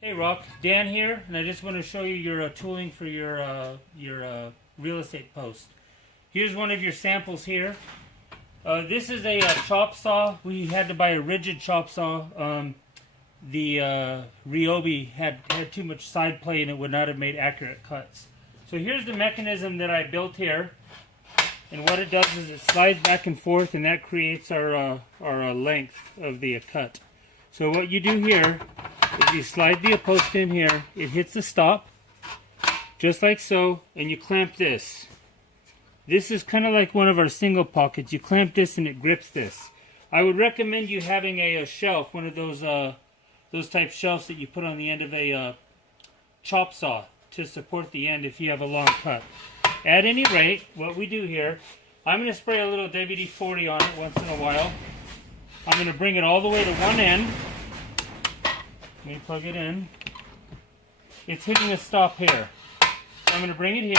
Hey Rock, Dan here, and I just want to show you your tooling for your real estate post. Here's one of your samples here. This is a chop saw. We had to buy a rigid chop saw. The Ryobi had too much side play and it would not have made accurate cuts. So here's the mechanism that I built here, and what it does is it slides back and forth, and that creates our length of the cut. So what you do here is you slide the post in here, it hits the stop, just like so, and you clamp this. This is kind of like one of our single pockets. You clamp this and it grips this. I would recommend you having a shelf, one of those type shelves that you put on the end of a chop saw to support the end if you have a long cut. At any rate, what we do here, I'm going to spray a little WD-40 on it once in a while. I'm going to bring it all the way to one end. Let me plug it in. It's hitting a stop here. So I'm going to bring it here.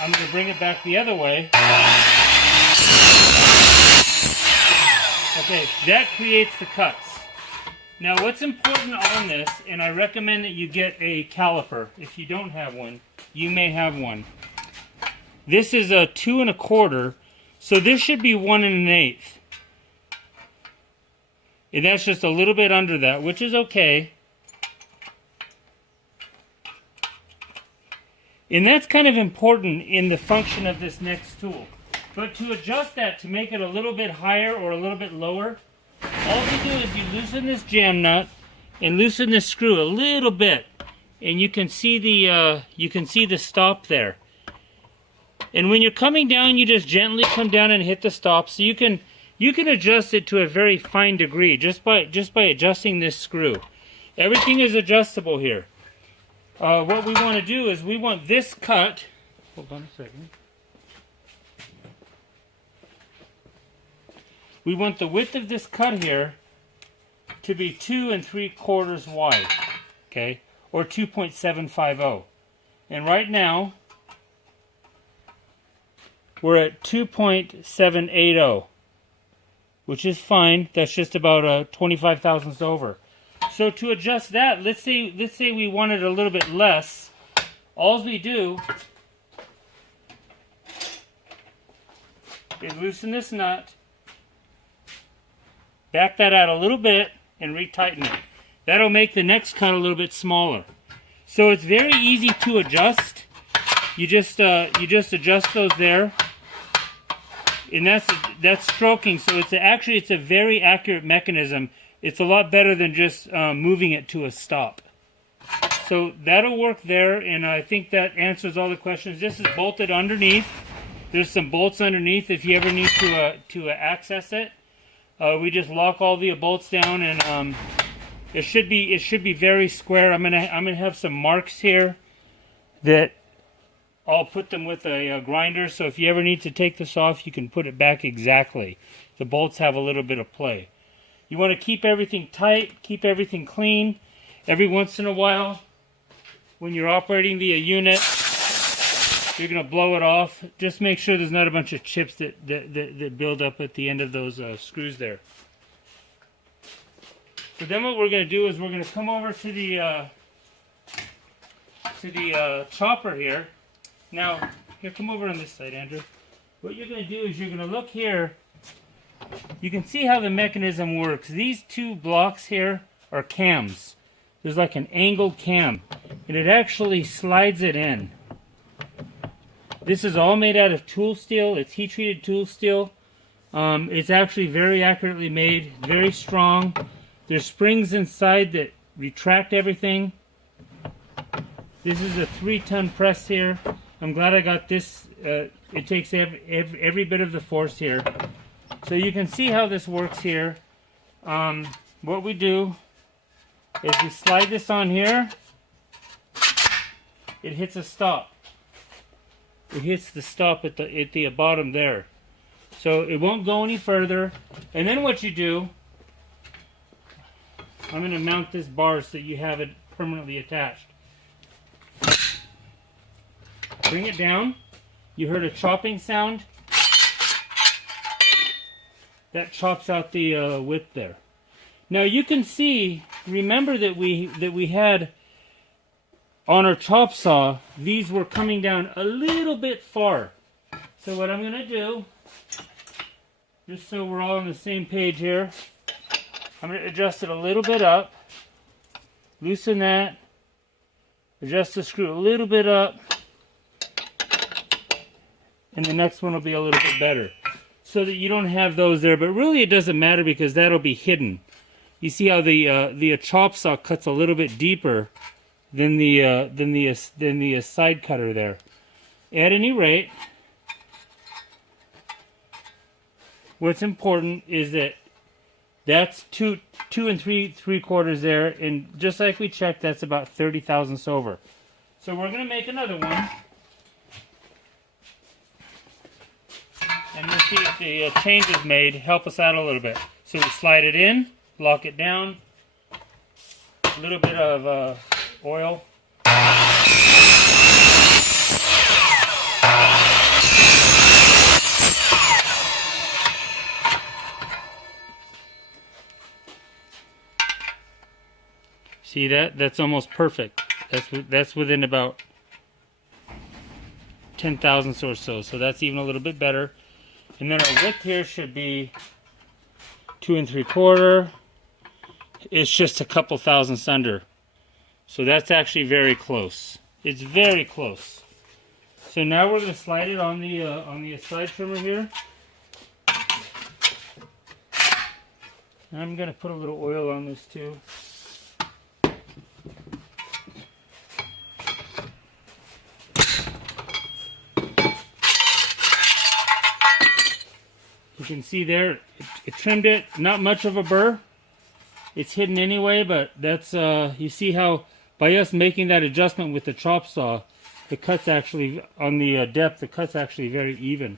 I'm going to bring it back the other way. Okay, that creates the cuts. Now what's important on this, and I recommend that you get a caliper. If you don't have one, you may have one. This is a 2 1/4, so this should be 1 1/8. And that's just a little bit under that, which is okay. And that's kind of important in the function of this next tool. But to adjust that, to make it a little bit higher or a little bit lower, all you do is you loosen this jam nut and loosen this screw a little bit. And you can see the stop there. And when you're coming down, you just gently come down and hit the stop. So you can adjust it to a very fine degree just by adjusting this screw. Everything is adjustable here. What we want to do is we want this cut. Hold on a second. We want the width of this cut here to be 2 3/4 wide, okay, or 2.750. And right now we're at 2.780. Which is fine. That's just about 25 thousandths over. So to adjust that, let's say we want it a little bit less. All we do is loosen this nut, back that out a little bit, and retighten it. That'll make the next cut a little bit smaller. So it's very easy to adjust. You just adjust those there. And that's stroking, so it's a very accurate mechanism. It's a lot better than just moving it to a stop. So that'll work there, and I think that answers all the questions. This is bolted underneath. There's some bolts underneath if you ever need to access it. We just lock all the bolts down, and it should be very square. I'm gonna have some marks here that I'll put them with a grinder, so if you ever need to take this off, you can put it back exactly. The bolts have a little bit of play. You want to keep everything tight, keep everything clean. Every once in a while, when you're operating the unit, you're going to blow it off. Just make sure there's not a bunch of chips that build up at the end of those screws there. So then what we're going to do is we're going to come over to the chopper here. Now, here, come over on this side, Andrew. What you're going to do is you're going to look here. You can see how the mechanism works. These two blocks here are cams. There's like an angled cam, and it actually slides it in. This is all made out of tool steel. It's heat-treated tool steel. It's actually very accurately made, very strong. There's springs inside that retract everything. This is a 3-ton press here. I'm glad I got this. It takes every bit of the force here. So you can see how this works here. What we do is we slide this on here. It hits a stop. It hits the stop at the bottom there. So it won't go any further. And then what you do, I'm going to mount this bar so that you have it permanently attached. Bring it down. You heard a chopping sound. That chops out the width there. Now you can see, remember that we had on our chop saw, these were coming down a little bit far. So what I'm going to do, just so we're all on the same page here, I'm going to adjust it a little bit up, loosen that, adjust the screw a little bit up, and the next one will be a little bit better. So that you don't have those there, but really it doesn't matter because that'll be hidden. You see how the chop saw cuts a little bit deeper than the side cutter there. At any rate, what's important is that that's two and three quarters there, and just like we checked, that's about 30 thousandths over. So we're going to make another one. And you'll see if the change is made, help us out a little bit. So we slide it in, lock it down, a little bit of oil. See that? That's almost perfect. That's within about 10 thousandths or so. So that's even a little bit better. And then our width here should be 2 3/4. It's just a couple thousandths under. So that's actually very close. It's very close. So now we're going to slide it on the side trimmer here. And I'm going to put a little oil on this too. You can see there, it trimmed it, not much of a burr. It's hidden anyway, but that's, you see how by us making that adjustment with the chop saw, the cut's actually, on the depth, the cut's actually very even.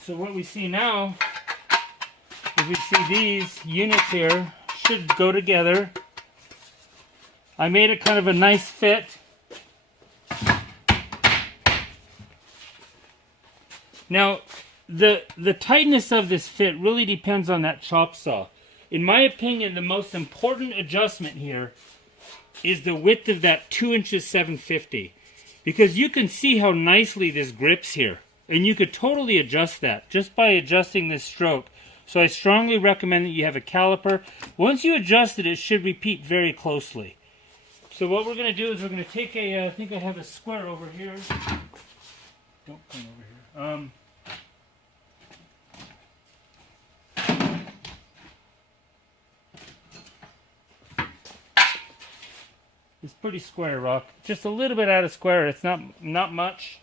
So what we see now, is we see these units here should go together. I made it kind of a nice fit. Now, the tightness of this fit really depends on that chop saw. In my opinion, the most important adjustment here is the width of that 2 inches 750. Because you can see how nicely this grips here. And you could totally adjust that just by adjusting this stroke. So I strongly recommend that you have a caliper. Once you adjust it, it should repeat very closely. So what we're going to do is we're going to take a, I think I have a square over here. Don't come over here. It's pretty square, Rock. Just a little bit out of square. It's not much.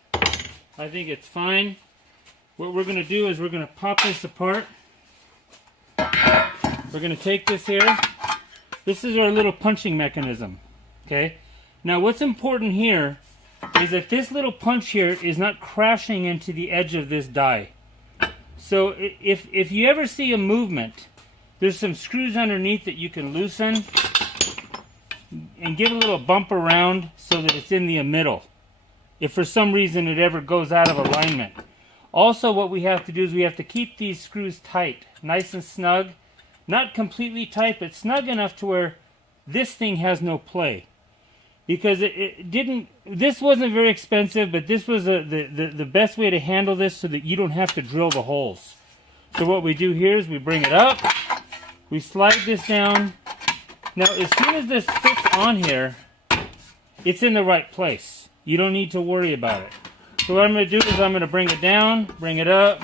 I think it's fine. What we're going to do is we're going to pop this apart. We're going to take this here. This is our little punching mechanism. Okay? Now what's important here is that this little punch here is not crashing into the edge of this die. So if you ever see a movement, there's some screws underneath that you can loosen and give a little bump around so that it's in the middle, if for some reason it ever goes out of alignment. Also, what we have to do is we have to keep these screws tight, nice and snug. Not completely tight, but snug enough to where this thing has no play. Because this wasn't very expensive, but this was the best way to handle this so that you don't have to drill the holes. So what we do here is we bring it up, we slide this down. Now, as soon as this fits on here, it's in the right place. You don't need to worry about it. So what I'm going to do is I'm going to bring it down, bring it up,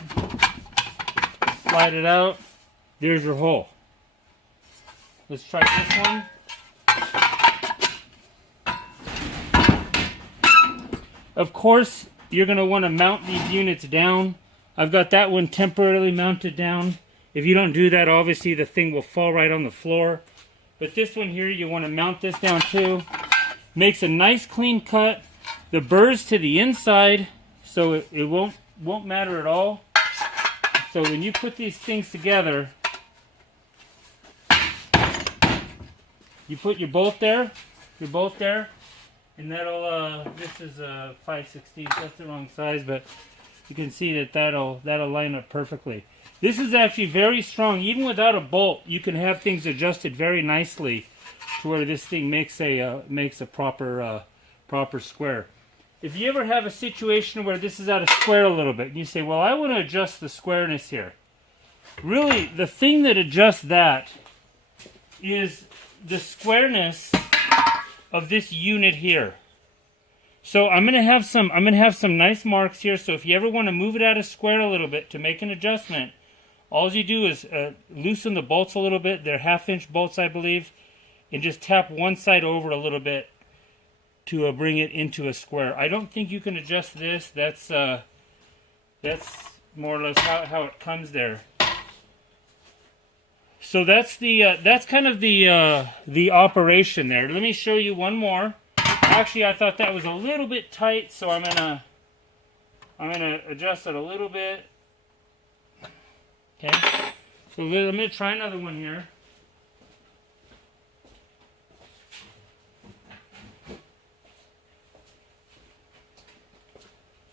slide it out. There's your hole. Let's try this one. Of course, you're going to want to mount these units down. I've got that one temporarily mounted down. If you don't do that, obviously the thing will fall right on the floor. But this one here, you want to mount this down too. Makes a nice clean cut. The burr's to the inside, so it won't matter at all. So when you put these things together, you put your bolt there, and that'll, this is a 5/16, that's the wrong size, but you can see that'll line up perfectly. This is actually very strong. Even without a bolt, you can have things adjusted very nicely to where this thing makes a proper square. If you ever have a situation where this is out of square a little bit, and you say, well, I want to adjust the squareness here. Really, the thing that adjusts that is the squareness of this unit here. So I'm gonna have some nice marks here. So if you ever want to move it out of square a little bit to make an adjustment, all you do is loosen the bolts a little bit. They're 1/2-inch bolts, I believe, and just tap one side over a little bit to bring it into a square. I don't think you can adjust this. That's more or less how it comes there. So that's kind of the operation there. Let me show you one more. Actually, I thought that was a little bit tight, so I'm gonna adjust it a little bit. Okay. So I'm gonna try another one here.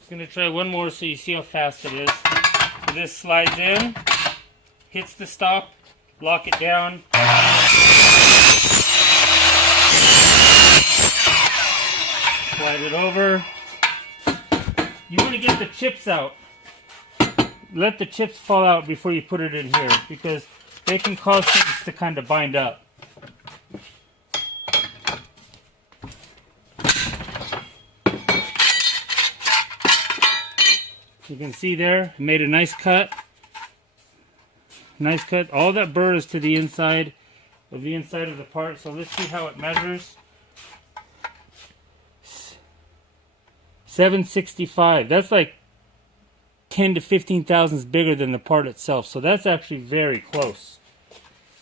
Just gonna try one more so you see how fast it is. So this slides in, hits the stop, lock it down. Slide it over. You want to get the chips out. Let the chips fall out before you put it in here, because they can cause things to kind of bind up. You can see there, made a nice cut. Nice cut. All that burr is to the inside of the part. So let's see how it measures. 765. That's like 10 to 15 thousandths bigger than the part itself. So that's actually very close.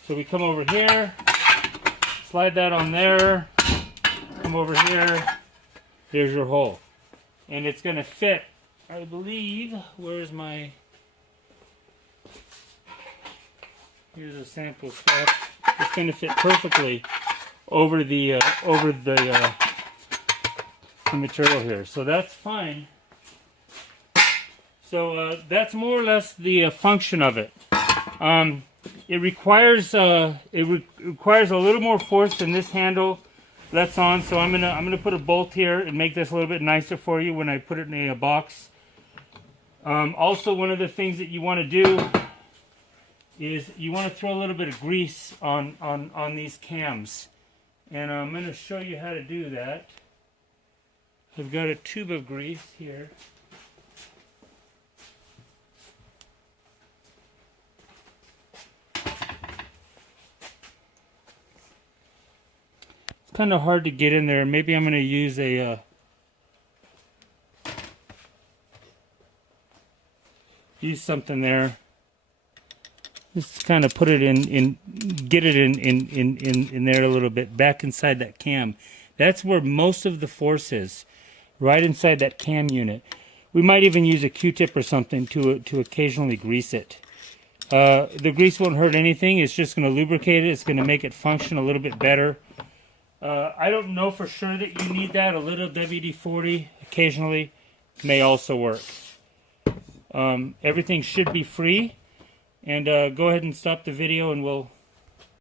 So we come over here, slide that on there, come over here, there's your hole. And it's going to fit, I believe, where's my, here's a sample spot. It's going to fit perfectly over the material here, so that's fine. So that's more or less the function of it. It requires a little more force than this handle lets on. So I'm gonna put a bolt here and make this a little bit nicer for you when I put it in a box. Also, one of the things that you want to do is you want to throw a little bit of grease on these cams, and I'm going to show you how to do that. I've got a tube of grease here. It's kind of hard to get in there. Maybe I'm going to use a use something there. Just kind of put it get it in there a little bit, back inside that cam. That's where most of the force is, right inside that cam unit. We might even use a Q-tip or something to occasionally grease it. The grease won't hurt anything. It's just going to lubricate it. It's going to make it function a little bit better. I don't know for sure that you need that. A little WD-40 occasionally may also work. Everything should be free. And go ahead and stop the video, and we'll